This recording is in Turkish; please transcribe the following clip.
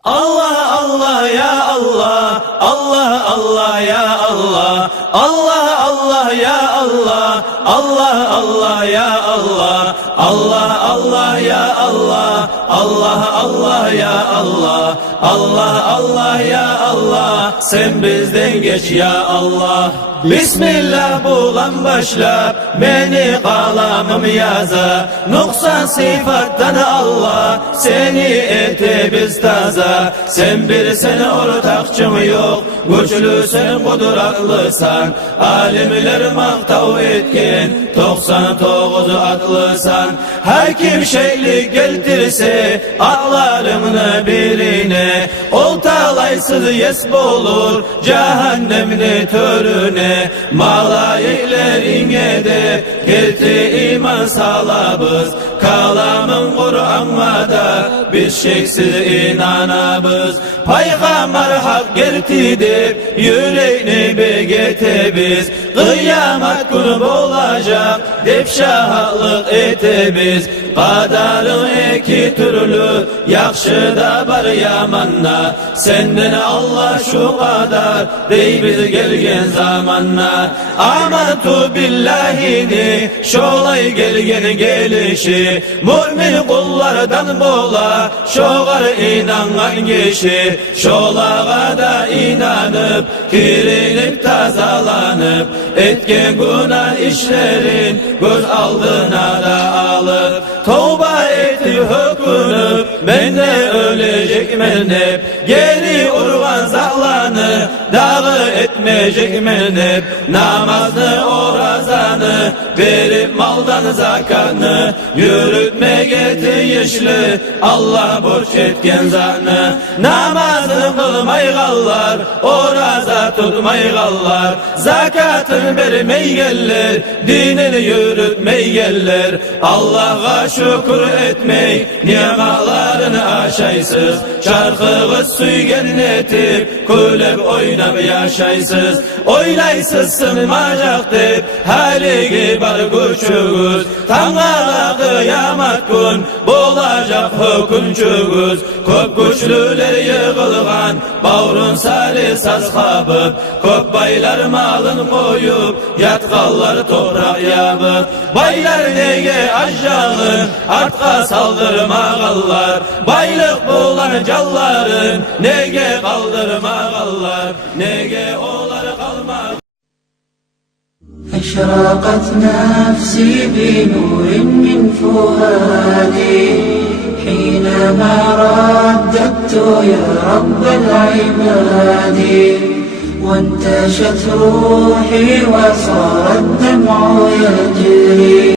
Allah Allah ya Allah, Allah Allah ya Allah, Allah Allah ya Allah, Allah Allah ya Allah, Allah Allah ya Allah, Allah Allah ya Allah, Allah Allah ya Allah, sen bizden geç ya Allah. Bismillah bulan başla, beni kalamım yaza, noksan sıfattan Allah, seni ete biz taza. Sen bir seni ortakçım yok, güçlüsün kuduratlıysan, alimler maktav etken 99 atlısan. Hakim şeylik geltirse aklarımını birine, oltalaysız yes bulur cehennemli törüne. Malayiklerine de gelti iman salabız, kalamın Kur'an'a da biz şeksiz inanabız. Peygamber hak geltidip yüreğini begete biz, kıyamet günü olacak dep şahlık ete biz. Kadarın iki türlü, yakşı da var yamanna, senden Allah şu kadar dey biz gelgen zamanna. Amantu billahini şolay gelgen gelişi, mümin kullardan bola şoğar inanan kişi. Şolağa da inanıp kirinip tazalanıp, etken günah işlerin göz aldına da alır. Tövbe etti hükünüp, ben de ölecek menep, geri urvan zahlanı dağı etmeyecek menep. Namazını orazanı verip maldan zakanı, yürütme getiyişli Allah borç etken zanı. Namazını kılmay gallar, oraza tutmay gallar, zakatını vermey geller, dinini yürütmey geller. Allah'a şükür etmey, nimetlerini aşaysız, çarkığı suygen etip kulüp oynap yaşaysız. Oylaysız sınmacak dep haligi bar güçügüz, Tanrı'na kıyamet gün bolacak hükümçügüz. Köp güçlüler yığılgan bağrın salis ashabıp, köp baylar malın koyup yatkallar toprak yapıp. Baylar nege aşağı artka saldırmağallar, baylık bulan calların nege kaldırmağallar, nege olar kalmak. أشرقت نفسي بنور من فؤادي حينما رددت يا رب العباد وانتشت روحي وصار الدمع يجري